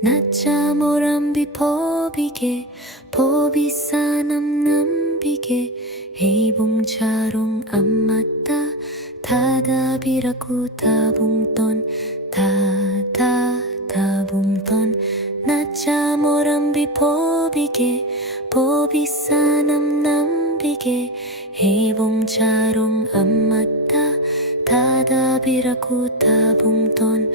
낮자 모란비 법이게 법이사 남남비게 헤이봉자롱 안맞다 다답이라고 다봉던 다봉던 낮자 모란비 법이게 법이사 남남비게 헤이봉자롱 안맞다 다답이라고 다봉던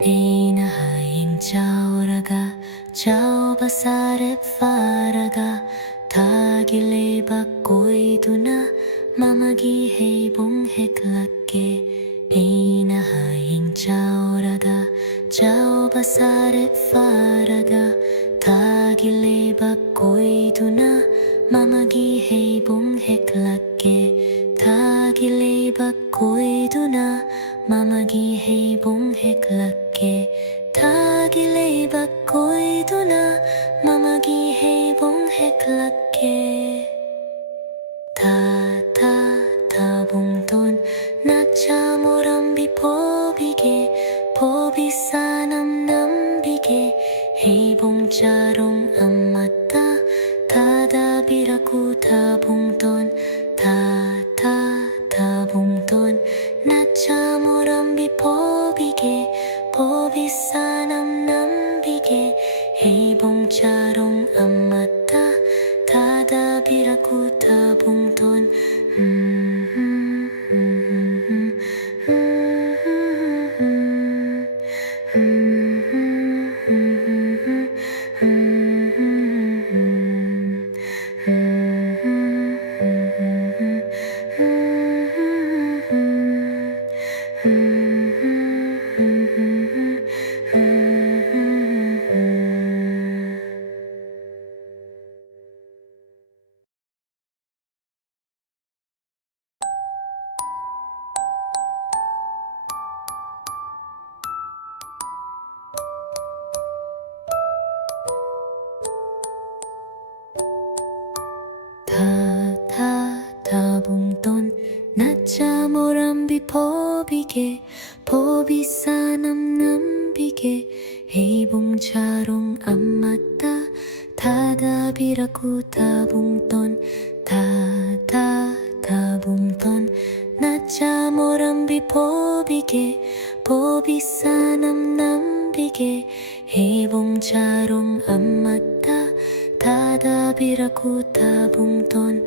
에이나하잉 자오라가 자오바사레 파라가 다길레바 꼬이두나 마마기 헤이봉 헤클라게 에이나하잉 자오라가 자오바사레 파라가 다길레바 꼬이두나 마마기 헤이봉 헤클라게 다길레바 꼬이두나 마마기 헤이봉 헤클라게 다길레바 꼬이두나 마마기 헤이봉 헤클라게 다봉돈 낙자 모란비 법이게 법이사 남남비게 헤이봉자롱 안맞다 다답이라고 다봉돈 다봉돈 낮자 모란비 법이게 법이사 남남비게 헤이봉자롱 안맞다 다답이라고 다봉돈 다봉돈 낮자 모란비 법이게 법이사 남남비게 헤이봉자롱 안맞다 다답이라고 다봉돈 다봉돈 낮자 모란비 법이게 법이사 남남비게 헤이봉자롱 안맞다 다답이라고 다봉돈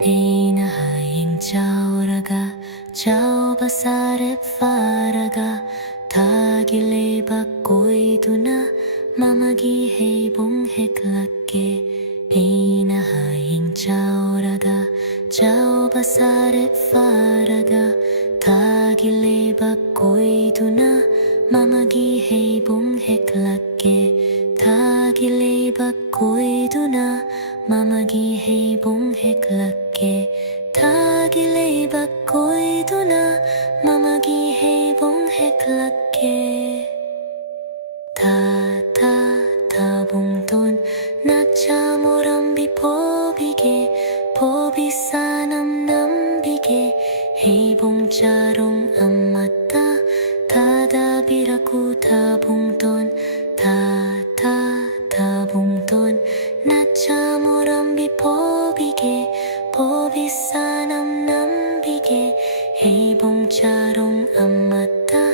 에이나하잉 자오라가 자오바사레 파라가 다길레바 꼬이두나 마마기 헤이봉 헤클라게 에이나하잉 자오라가 자오바사레 파라가 다길레바 꼬이두나 마마기 헤이봉 헤클라게 다길레바 꼬이두나 마마기 헤이봉 헤클라게 다길레바 꼬이두나 마마기 헤이봉 헤클라게 다봉돈 낙자 모란비 법이게 법이사 남남비게 헤이봉자롱 안맞다 다답이라고 다봉돈 다봉돈 낮자 모란비 법이게 법이사 남남비게 헤이봉자롱 안맞다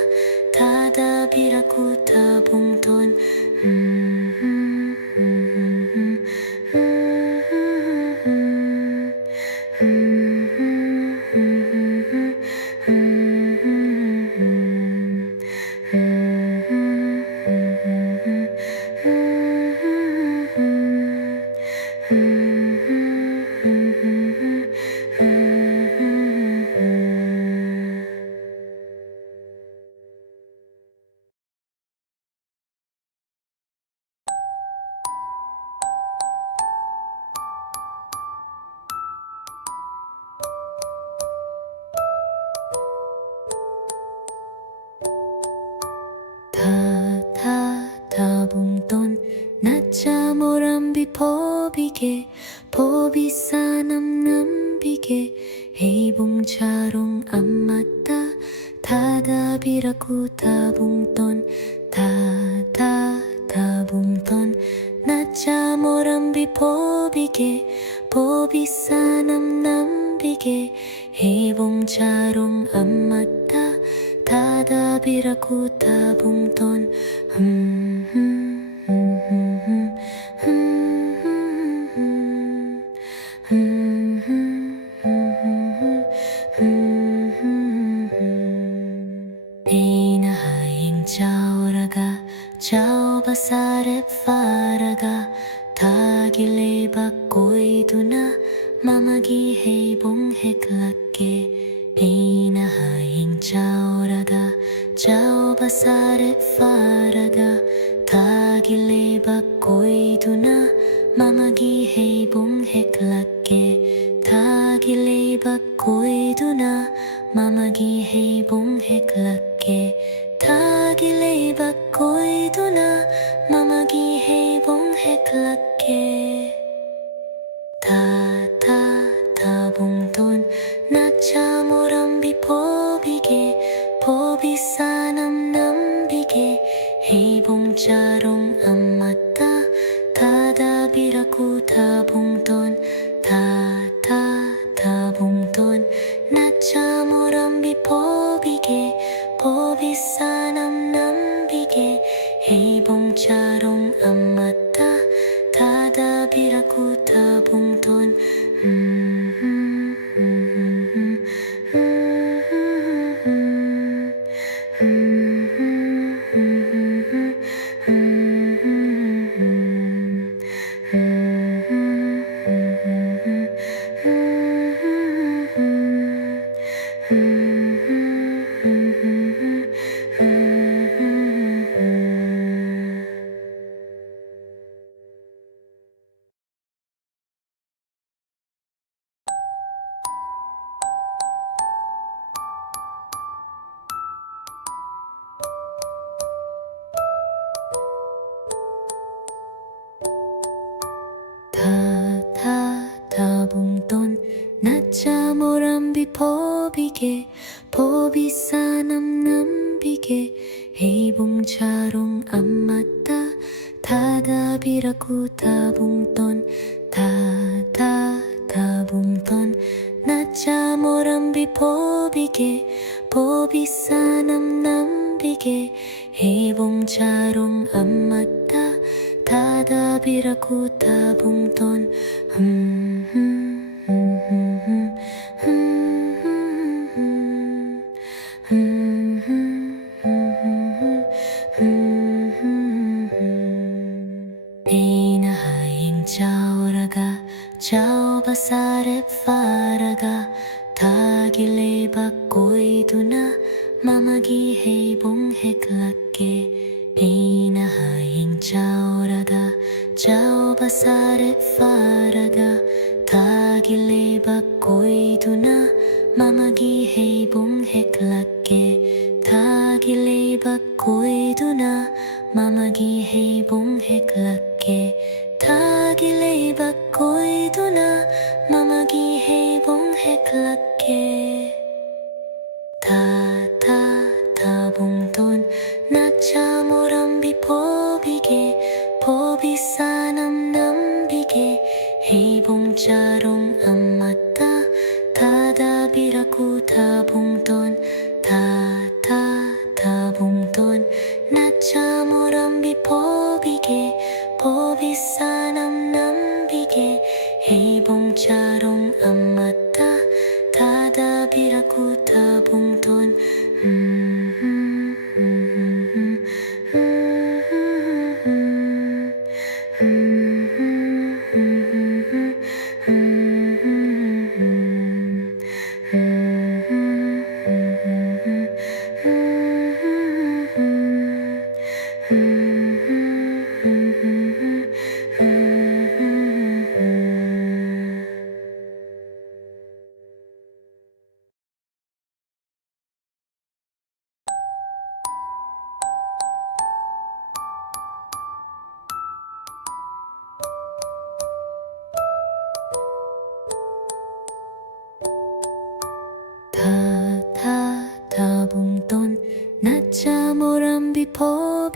다답이라고 다봉돈 보비게 보비사 남남비게 헤이봉자롱 안맞다 다답이라고 다봉돈 다봉돈 나짜모람비 보비게 보비사 남남비게 헤이봉자롱 안맞다 다답이라고 다봉돈 Einahaing jauraga jaubasare faraga tagileba koiduna mamagi heibong heklake Einahaing jauraga jaubasare faraga tagileba koiduna mamagi heibong heklake tagileba koiduna mamagi heibong heklake tagileba koiduna mamagi heibong heklake 다봉돈 나짜모람비 보비게 보비사 남남비게 헤이봉자롱 안맞다 다답이라고 다봉돈 다봉돈 나짜모람비 보비게 보비사 남남비게 헤이봉자롱 안맞다 다답이라고 다봉돈 다봉돈 나짜모람비 보비게 보비사 남남비게 헤이봉자롱 안맞다 다답이라고 다봉돈 다봉돈 나짜모람비 보비게 보비사 남남비게 헤이봉자롱 안맞다 다답이라고 다봉돈 Einahaing jauraga jaubasare faraga tagileba koiduna mamagi heibong heklake Einahaing jauraga jaubasare faraga tagileba koiduna mamagi heibong heklake tagileba koiduna mamagi heibong heklake tagileba koiduna mamagi heibong heklake 다봉돈 나짜모람비 보비게 보비사 남남비게 헤이봉자롱 안맞다 다답이라고 다봉돈 다봉돈 나짜모람비 보비게 보비사 남남비게 헤이봉자롱 안맞다 다답이라고 다봉돈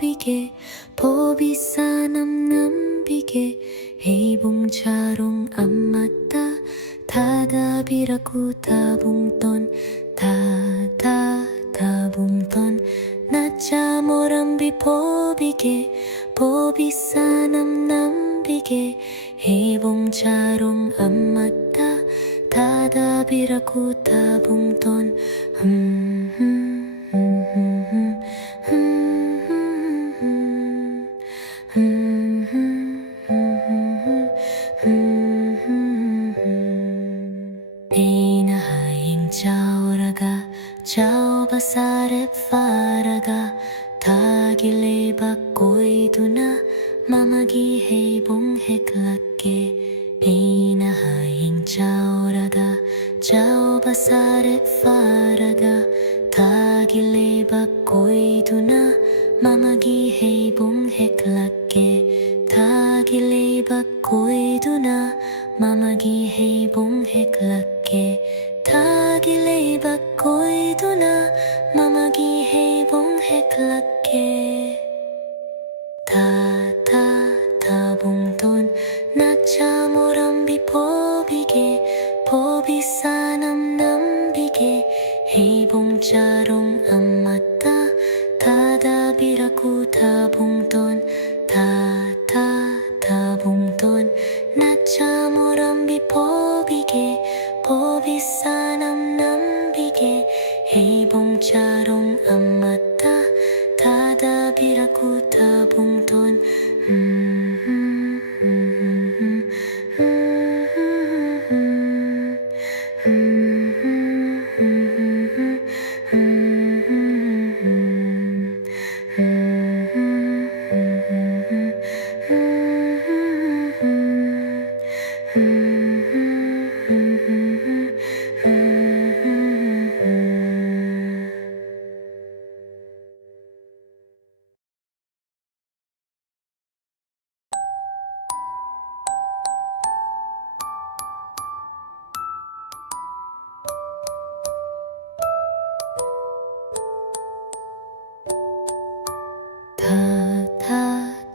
보비게 보비싸 남남비게 헤이봉차롱 안맞다 다답이라고 다봉돈 다봉돈 나짜모람비 보비게 보비싸 남남비게 헤이봉차롱 안맞다 다답이라고 다봉돈 Einahaing chauraga chaubasare faraga tagileba koiduna mamagi heibong heklake Einahaing chauraga chaubasare faraga tagileba koiduna mamagi heibong heklake tagileba koiduna mamagi heibong heklake tagileba koiduna mamagi heibong heklake 다봉돈 나짜모람비 보비게 보비싸 남남비게 헤이봉짜롱 안맞다 다답이라고 다봉돈 다봉돈 나짜모람비 보비게 보비싸 남남비게 헤이봉짜롱 안맞다 다답이라고 다봉돈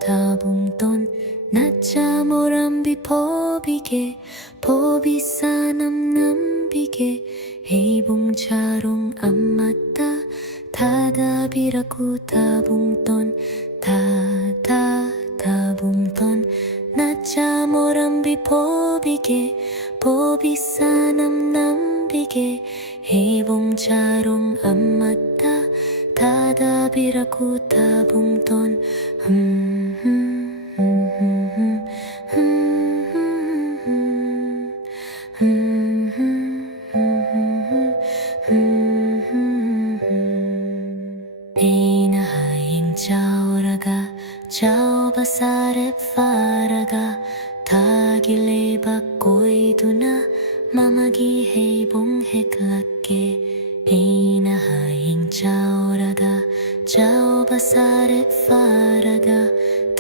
다봉돈 나짜모람비 보비게 보비싸 남남비게 헤이봉차롱 안맞다 다답이라고 다봉돈 다봉돈 나짜모람비 보비게 보비싸 남남비게 헤이봉차롱 안맞다 다답이라고 다봉돈 Einahaing chauraga chaubasare faraga tagileba koiduna mamagi heibong heklake Einahaing chauraga chaubasare faraga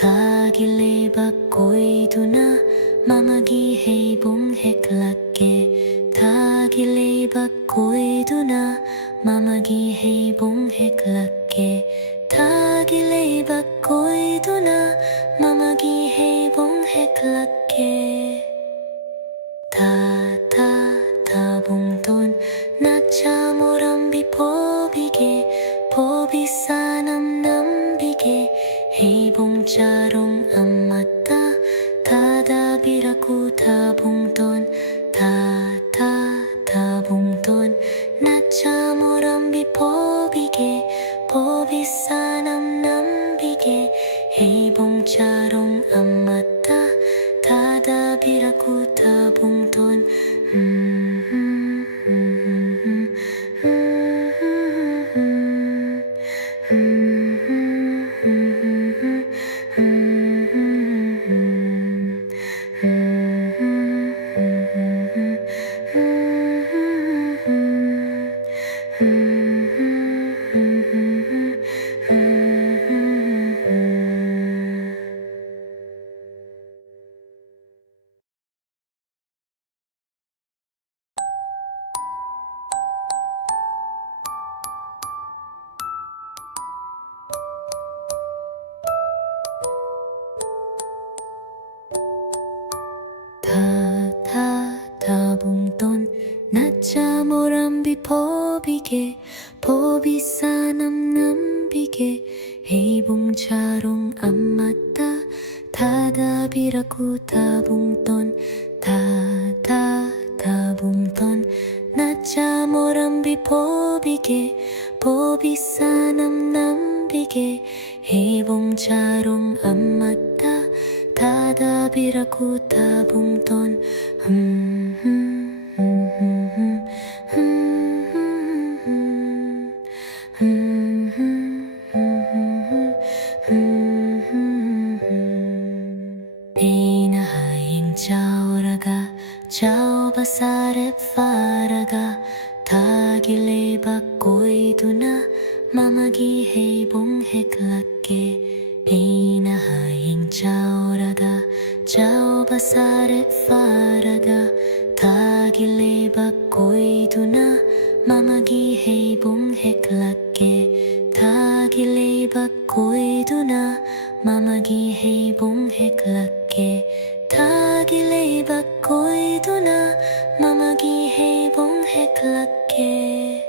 tagileba koiduna mamagi heibong heklake tagileba koiduna mamagi heibong heklake tagileba koiduna mamagi heibong heklake 다봉돈 나짜모람비 보비게 보비싸 남남비게 헤이봉짜롱 안맞다 다답이라고 다봉돈 다봉돈 나짜모람비 보비게 보비싸 남남비게 헤이봉짜롱 안맞다 다답 봉돈 나차 모람비 포비게 포비싸 남남비게 헤이봉차롱 안맞다 다다비라쿠 다봉돈 다봉돈 나차 모람비 포비게 포비싸 남남비게 헤이봉차롱 안맞다 다다비라쿠 다봉돈 에이나하잉 자오라가 자오바사레 파라가 다길레바 꼬이두나 마마기 헤이봉 헤클라게 에이나하잉 자오라가 자오바사레 파라가 다길레바 꼬이두나 마마기 헤이봉 헤클라게 다길레바 꼬이두나 마마기 헤이봉 헤클라게 다길레바 꼬이두나 마마기 헤이봉 헤클라게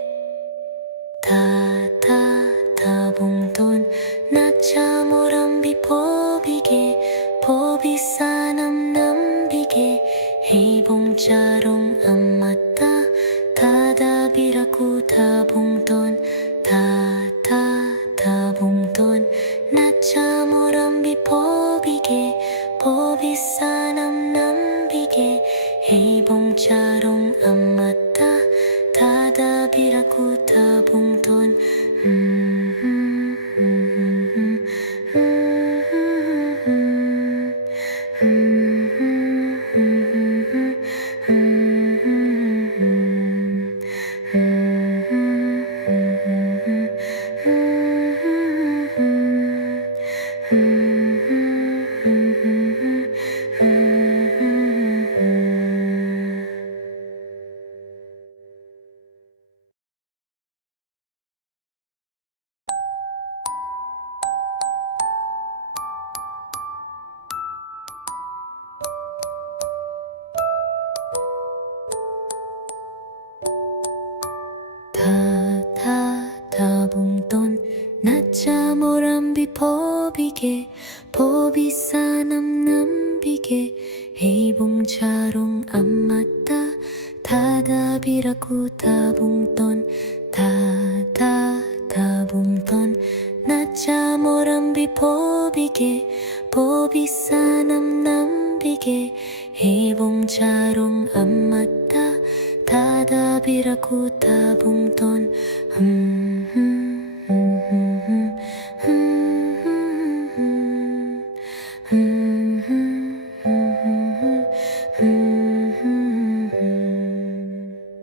다봉돈 나차 모람비 포비게 포비싸 남남비게 헤이봉차롱 안맞다 다다비라쿠 다봉돈 다봉돈 나차 모람비 포비게 포비싸 남남비게 헤이봉차롱 안맞다 다다비라쿠 다봉돈 다봉돈 나차 모람비 포비게 포비싸 남남비게 헤이봉차롱 안맞다 다다비라쿠 다봉돈 다봉돈 나차 모람비 포비게 포비싸 남남비게 헤이봉차롱 안맞다 다다비라쿠 다봉돈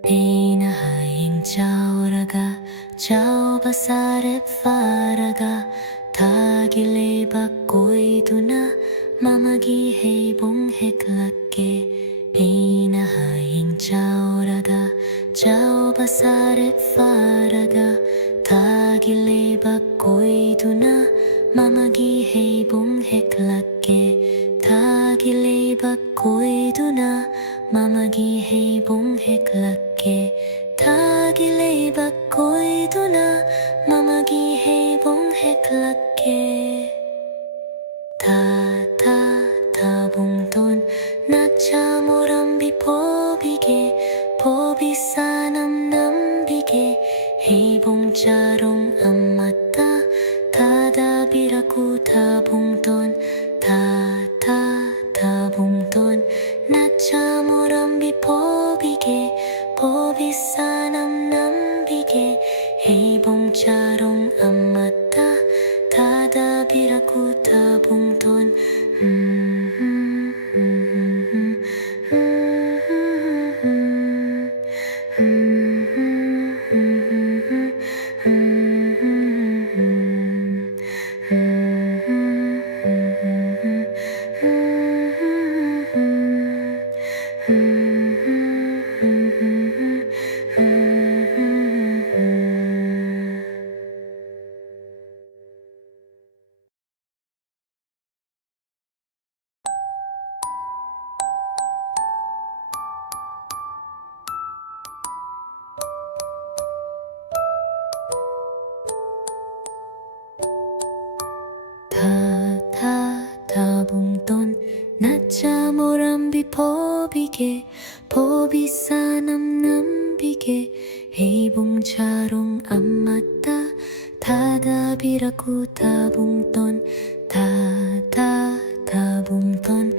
에이나하잉 자오라가 자오바사레 파라가 다길레바 꼬이두나 마마기 헤이봉 헤클라게 에이나하잉 자오라가 자오바사레 파라가 다길레바 꼬이두나 마마기 헤이봉 헤클라게 다길레바 꼬이두나 마마기 헤이봉 헤클라게 다길레바 꼬이두나 마마기 헤이봉 헤클라게 다봉돈 나차 모람비 포비게 포비싸 남남비게 헤이봉차롱 안맞다 다다비라쿠 다봉돈 다봉돈 나차 모람비 포비게 포비싸 남남비게 헤이봉차롱 안맞다 다다비라쿠 다봉돈 비게 보비사 남남비게 헤이봉차롱 안맞다 다답이라고 다봉돈 다봉돈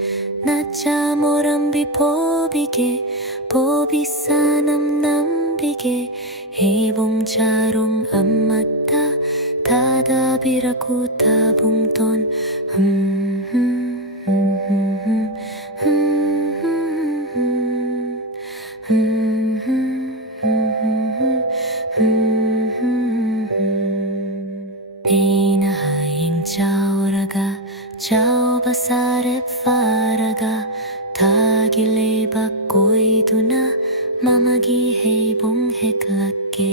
나짜모람비 보비게 보비사 남남비게 헤이봉차롱 안맞다 다답이라고 다봉돈 Einahaing chauraga chaubasare faraga tagileba koiduna mamagi heibong heklake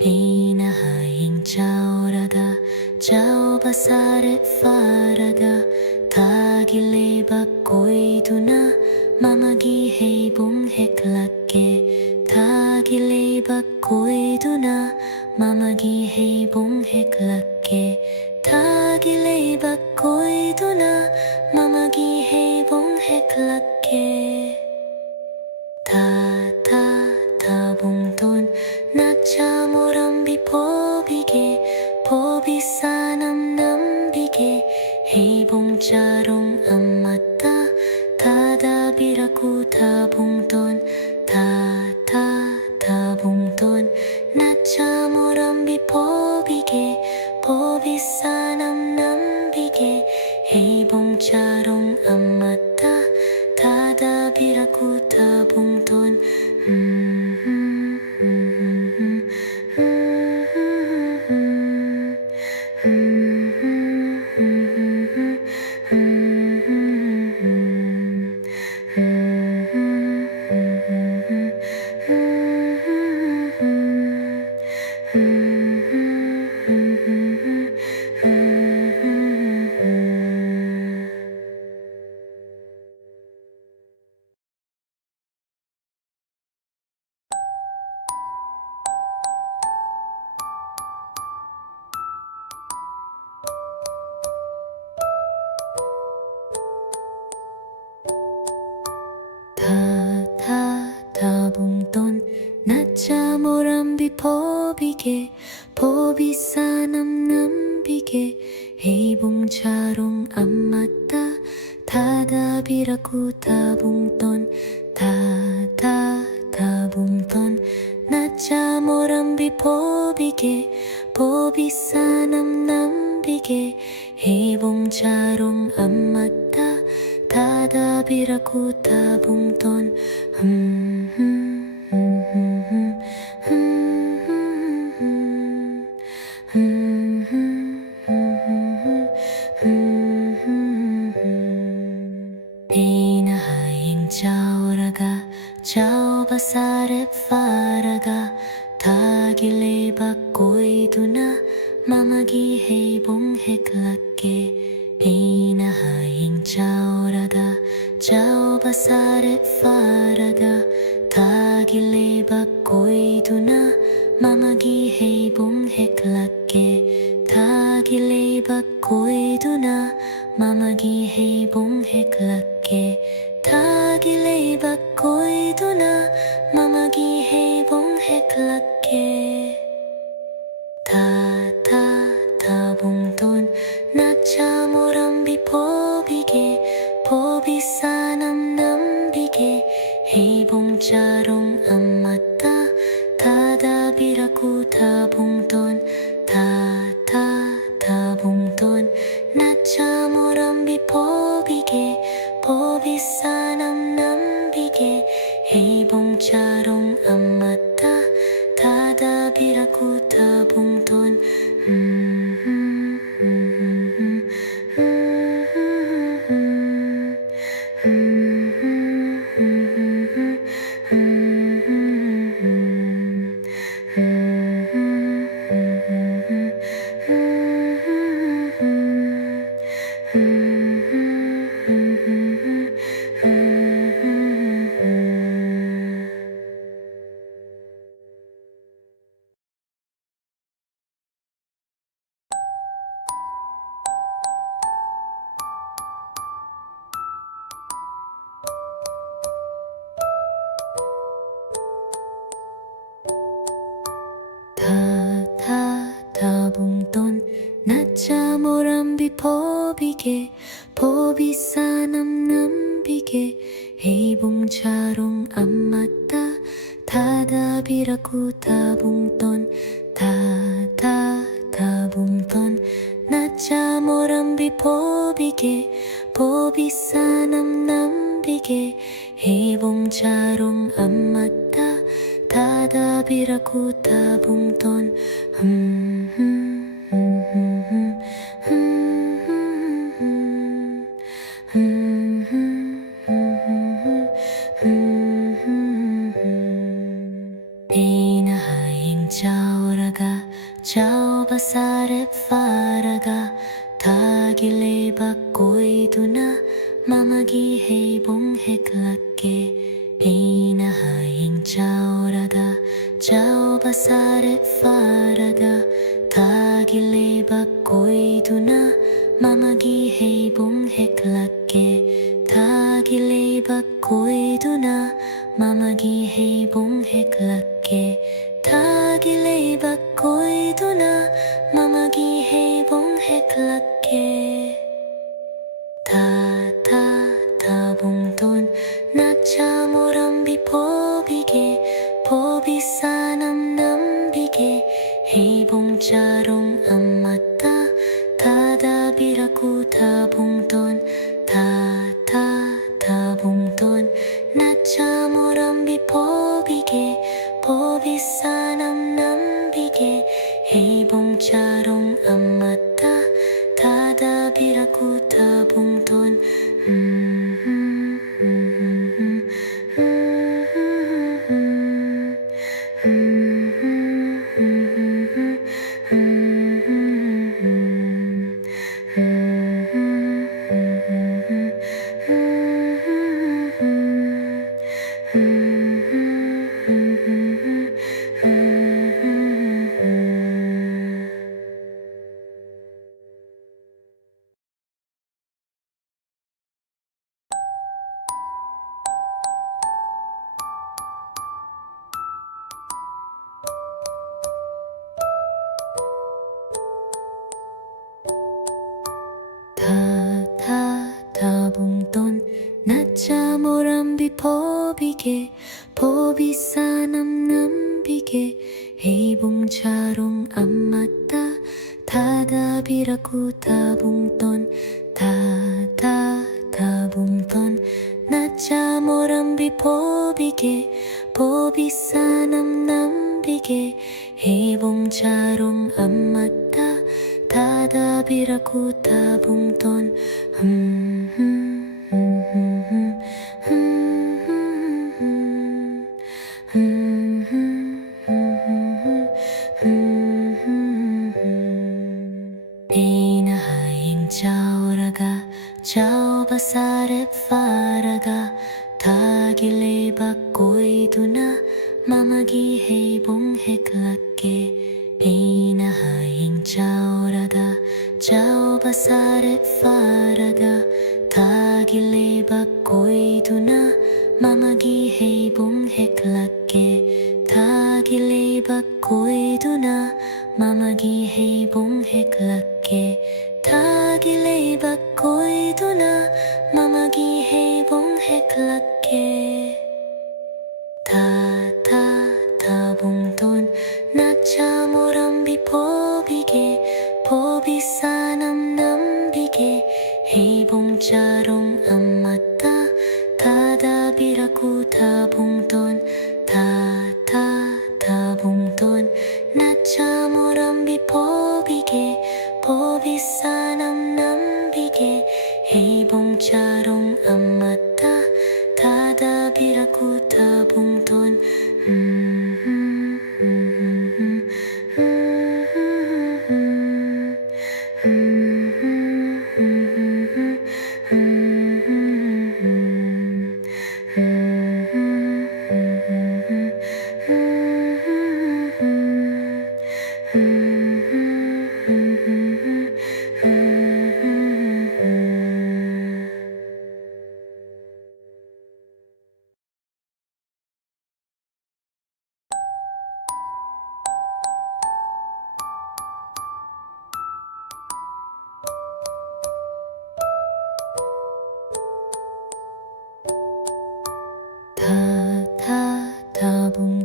Einahaing chauraga chaubasare faraga tagileba koiduna mamagi heibong heklake tagileba koiduna mamagi heibong heklake tagileba koiduna mamagi heibong heklake 다봉돈 나차모람비 보비게 보비사 남남비게 헤이봉짜롱 안맞다 다답이라고 다봉돈 다봉돈 나차모람비 보비게 보비사 남남비게 헤이봉짜롱 안맞다 다답이라고 다봉돈 다봉돈 나짜모람비 보비게 보비사 남남비게 헤이봉차롱 안맞다 다답이라고 다봉돈 다봉돈 나짜모람비 보비게 보비사 남남비게 헤이봉차롱 안맞다 다답이라고 다봉돈 Einahaing chauraga chaubasare faraga tagileba koiduna mamagi heibong heklake Einahaing chauraga chaubasare faraga tagileba koiduna mamagi heibong heklake tagileba koiduna mamagi heibong heklake tagileba koiduna mamagi heibong heklake 다봉돈 나차모람비 보비게 보비사 남남비게 헤이봉짜롱 안맞다 다답이라고 다봉돈 다봉돈 나차모람비 보비게 보비사 남남비게 헤이봉짜롱 안맞다 다답이라고 다봉돈 비법이게 법이사 남남비게 해봉자롱 안 맞다 다답이라고 다봉돈 다봉돈 나자모란 비법이게 법이사 남남비게 해봉자롱 안 맞다 다답이라고 다봉돈 Einahaing jauraga jaubasare faraga tagileba koiduna mamagi heibong heklake Einahaing jauraga jaubasare faraga tagileba koiduna mamagi heibong heklake tagileba koiduna mamagi heibong heklake tagileba koiduna mamagi heibong heklake 다봉돈 나자모란 비법이게 법이사 남남비게 해봉자롱 안 맞다 다답이라고 다봉돈 다봉돈 나자모란 비법이게 법이사 남남비게 해봉자롱 안 맞다 다답이라고 다봉돈 다봉돈 나자모란 비법이게 법이사 남남비게 해봉자롱 안 맞다 다답이라고 다봉돈 다봉돈 나자모란 비법이게 법이사 남남비게 해봉자롱 안 맞다 다답이라고 다봉돈 Einahaing jauraga jaubasare faraga tagileba koiduna mamagi heibong heklake Einahaing jauraga jaubasare faraga tagileba koiduna mamagi heibong heklake tagileba koiduna mamagi heibong heklake tagileba koiduna mamagi heibong heklake 다봉돈 나자모란 비법이게 법이사 남남비게 해봉자롱 안 맞다 다답이라고 다봉돈 다봉돈 나자모란 비법이게 법이사 남남비게 해봉자롱 안 맞다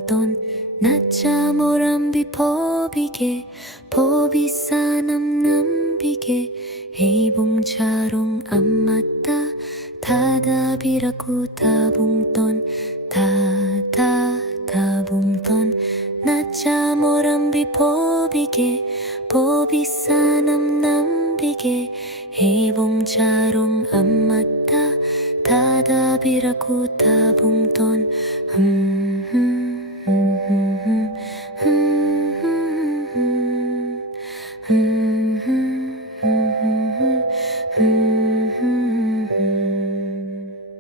봉돈 낮자 모란비 보비게 보비싸 남남비게 헤이봉자롱 안맞다 다다비라쿠 다봉돈 다봉돈 낮자 모란비 보비게 보비싸 남남비게 헤이봉자롱 안맞다 다다비라쿠 다봉돈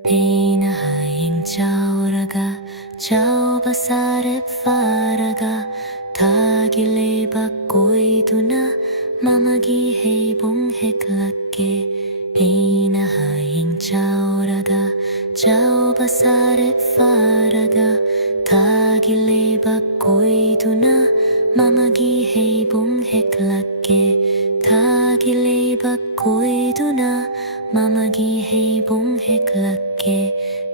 Einahaing jauraga jaubasare faraga tagileba koiduna mamagi heibong heklake Einahaing jauraga jaubasare faraga tagileba koiduna mamagi heibong heklake tagileba koiduna mamagi heibong heklake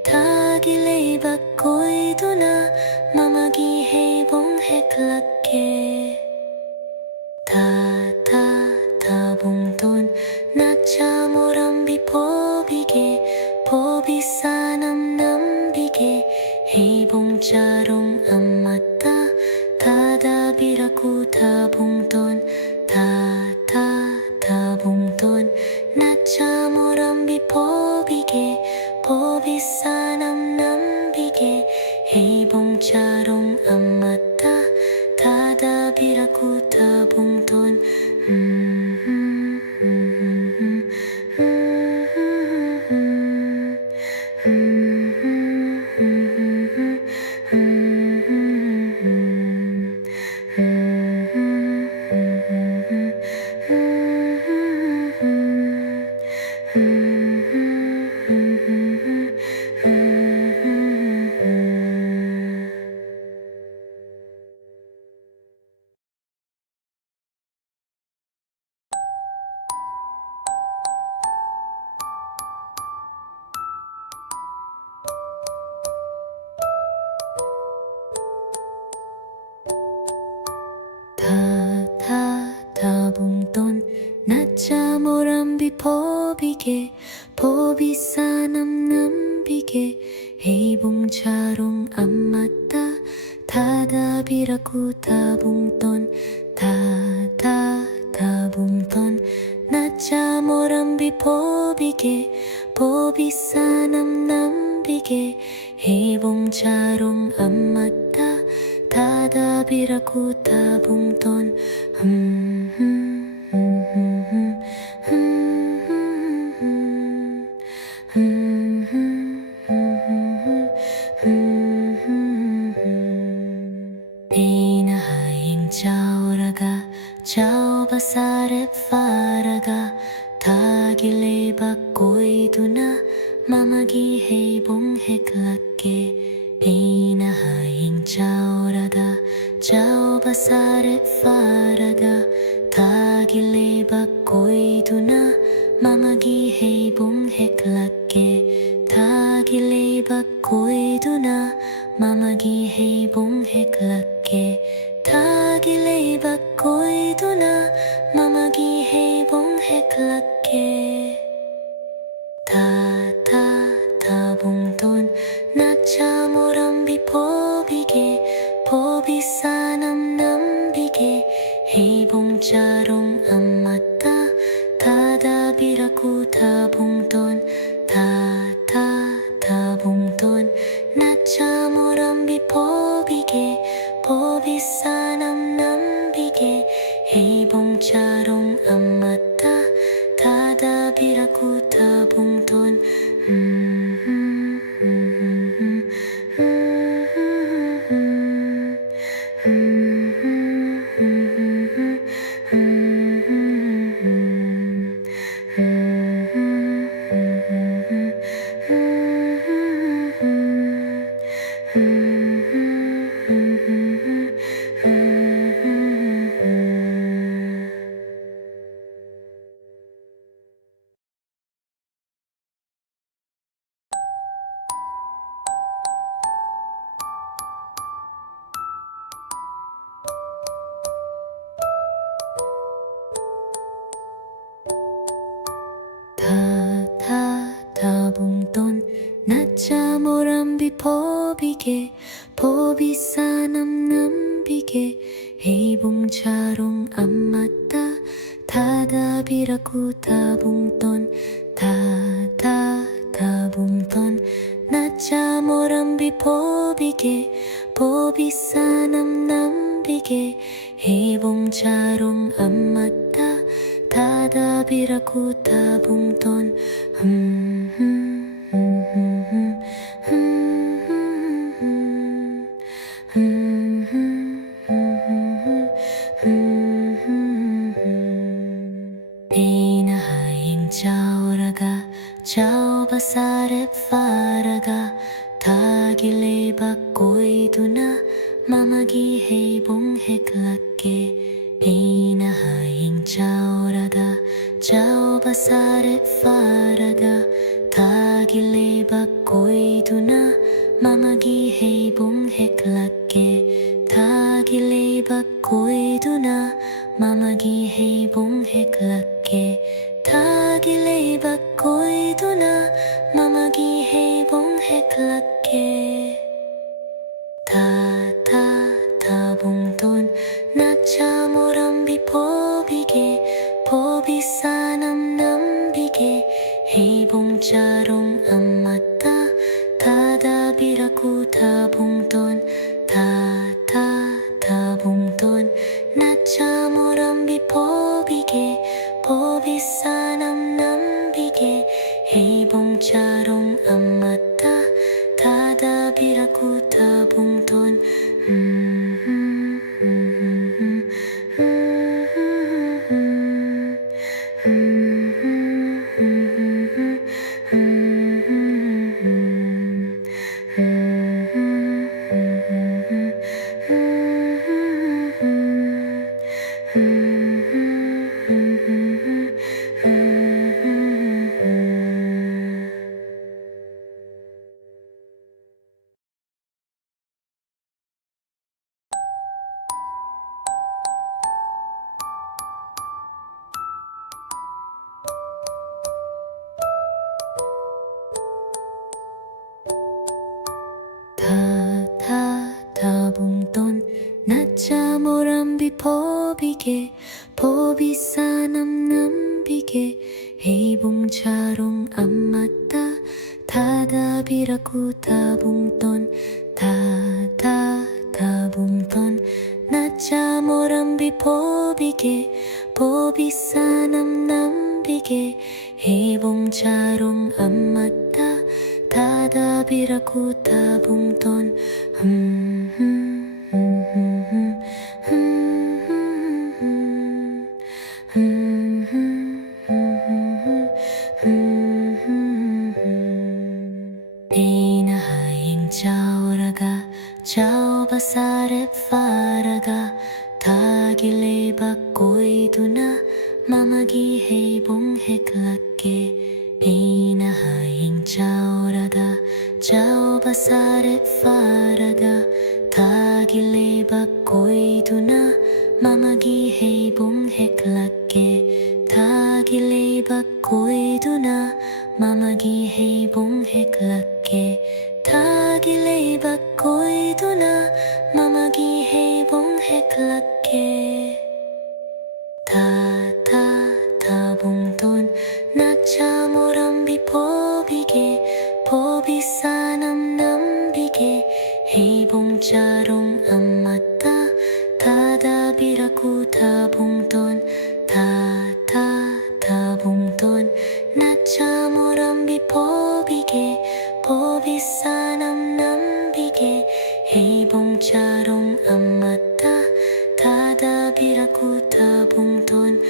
tagileba koiduna mamagi heibong heklake 다봉돈 낮자 모란비 보비게 보비싸 남남비게 헤이봉자롱 안맞다 다다비라쿠 다봉돈 다봉돈 낮자 모란비 보비게 보비싸 남남비게 헤이봉자롱 안맞다 다다비라쿠 다봉돈 다봉돈 낮자 모란비 보비게 보비싸 남남비게 헤이봉자롱 안맞다 다다비라쿠 다봉돈 다봉돈 낮자 모란비 보비게 보비싸 남남비게 헤이봉자롱 안맞다 다다비라쿠 다봉돈 Einahaing jauraga jaubasare faraga tagileba koiduna mamagi heibong heklake Einahaing jauraga jaubasare faraga tagileba koiduna mamagi heibong heklake tagileba koiduna mamagi heibong heklake tagileba koiduna mamagi heibong heklake 다봉돈 낮자 모란비 보비게 보비싸 남남비게 헤이봉자롱 안맞다 다다비라쿠 다봉돈 다봉돈 낮자 모란비 보비게 보비싸 남남비게 헤이봉자롱 안맞다 다다비라쿠 다봉돈 비게 보비사 남남비게 헤이봉차롱 안맞다 다다비라쿠 다봉돈 다다다봉돈 나짜모람비 보비게 보비사 남남비게 헤이봉차롱 안맞다 다다비라쿠 다봉돈 Einahaing chauraga chaubasare faraga tagileba koiduna mamagi heibong heklake Einahaing chauraga chaubasare faraga tagileba koiduna mamagi heibong heklake tagileba koiduna mamagi heibong heklake tagileba koiduna mamagi heibong heklake 다봉돈 나차모람비 보비게 보비사 남남비게 헤이봉차롱 안맞다 다다비라쿠 다봉돈 다봉돈 나차모람비 보비게 보비사 남남비게 헤이봉차롱 안맞다 다다비라쿠 다봉돈 다봉돈 나짜모람비 보비게 보비사 남남비게 헤이봉차롱 안맞다 다다비라쿠 다봉돈 다봉돈 나짜모람비 보비게 보비사 남남비게 헤이봉차롱 안맞다 다다비라쿠 다봉돈 Einahaing chauraga chaubasare faraga tagileba koiduna mamagi heibong heklake Einahaing chauraga chaubasare faraga tagileba koiduna mamagi heibong heklake tagileba koiduna mamagi heibong heklake tagileba koiduna mamagi heibong heklake 다봉돈 나차모람비 보비게 보비사 남남비게 헤이봉차롱 안맞다 다다비라쿠 다봉돈 다봉돈 나차모람비 보비게 보비사 남남비게 헤이봉차롱 안맞다 다다비라쿠 다봉돈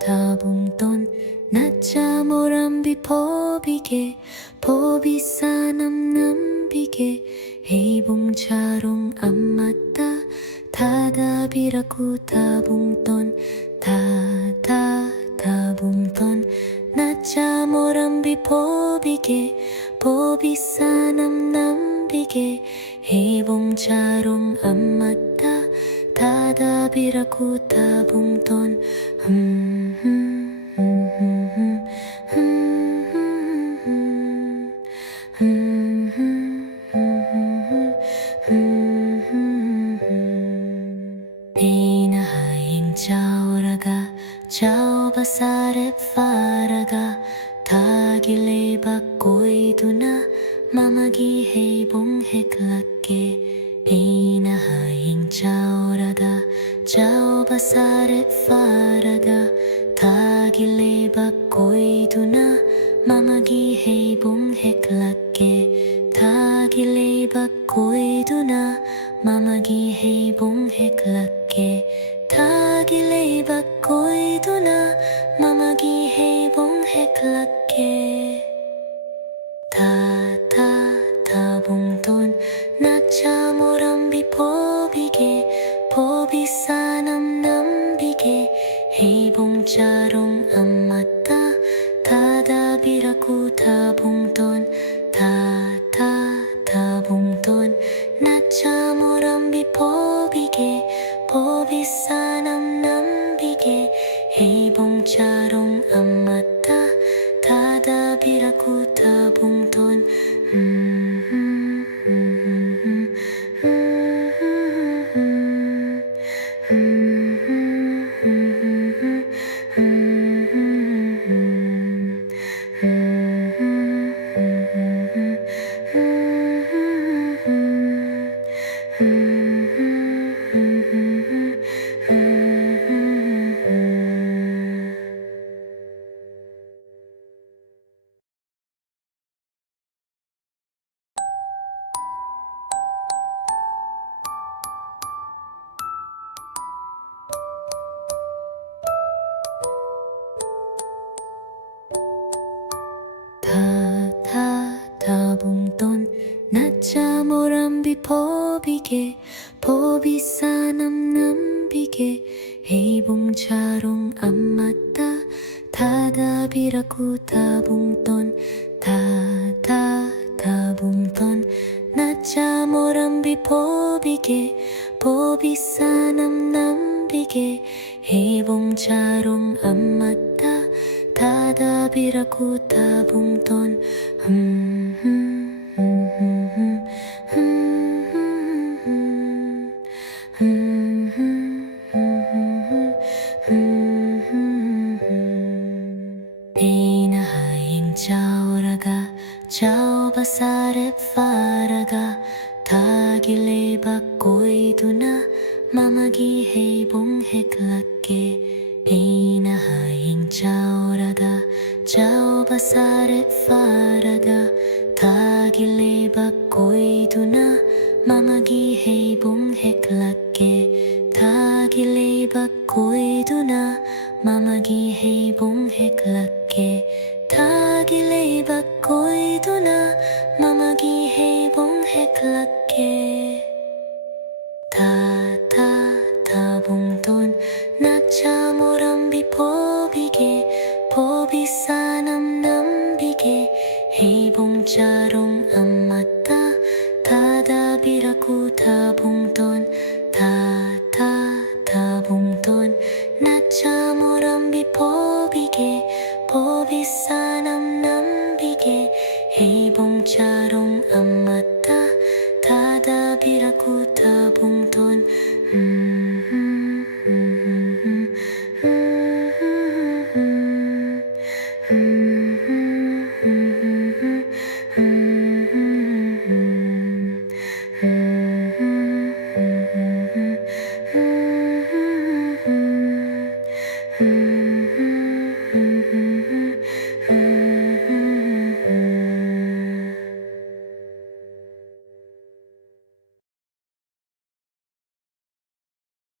다다다봉돈 나짜모람비 포비게 포비사남남비게 헤이봉차롱 안맞다 다다비라쿠 다봉돈 다다다봉돈 나짜모람비 포비게 포비사남남비게 헤이봉차롱 안맞다 다다비라쿠 다봉돈 Einahaing chauraga chaubasare faraga tagileba koiduna mamagi heibong heklake Einahaing chauraga chaubasare faraga tagileba koiduna mamagi heibong heklake tagileba koiduna mamagi heibong heklake tagileba koiduna mamagi heibong heklake 다다다봉돈 나짜모람비 포비게 포비사남남비게 헤이봉짜롱 안맞다 다다비라쿠 다봉돈 다다다봉돈 나짜모람비 포비게 포비사남남비게 헤이봉짜롱 안맞다 다다비라쿠 다봉돈 다다다봉돈 나짜모람비 포비게 포비사남남비게 헤이봉차롱 안맞다 다다비라쿠 다봉돈 다다다봉돈 나짜모람비 포비게 포비사남남비게 헤이봉차롱 안맞다 다다비라쿠 다봉돈 Einahaing chauraga chaubasare faraga tagileba koiduna mamagi heibong heklake Einahaing chauraga chaubasare faraga tagileba koiduna mamagi heibong heklake tagileba koiduna mamagi heibong heklake tagileba koiduna mamagi heibong heklake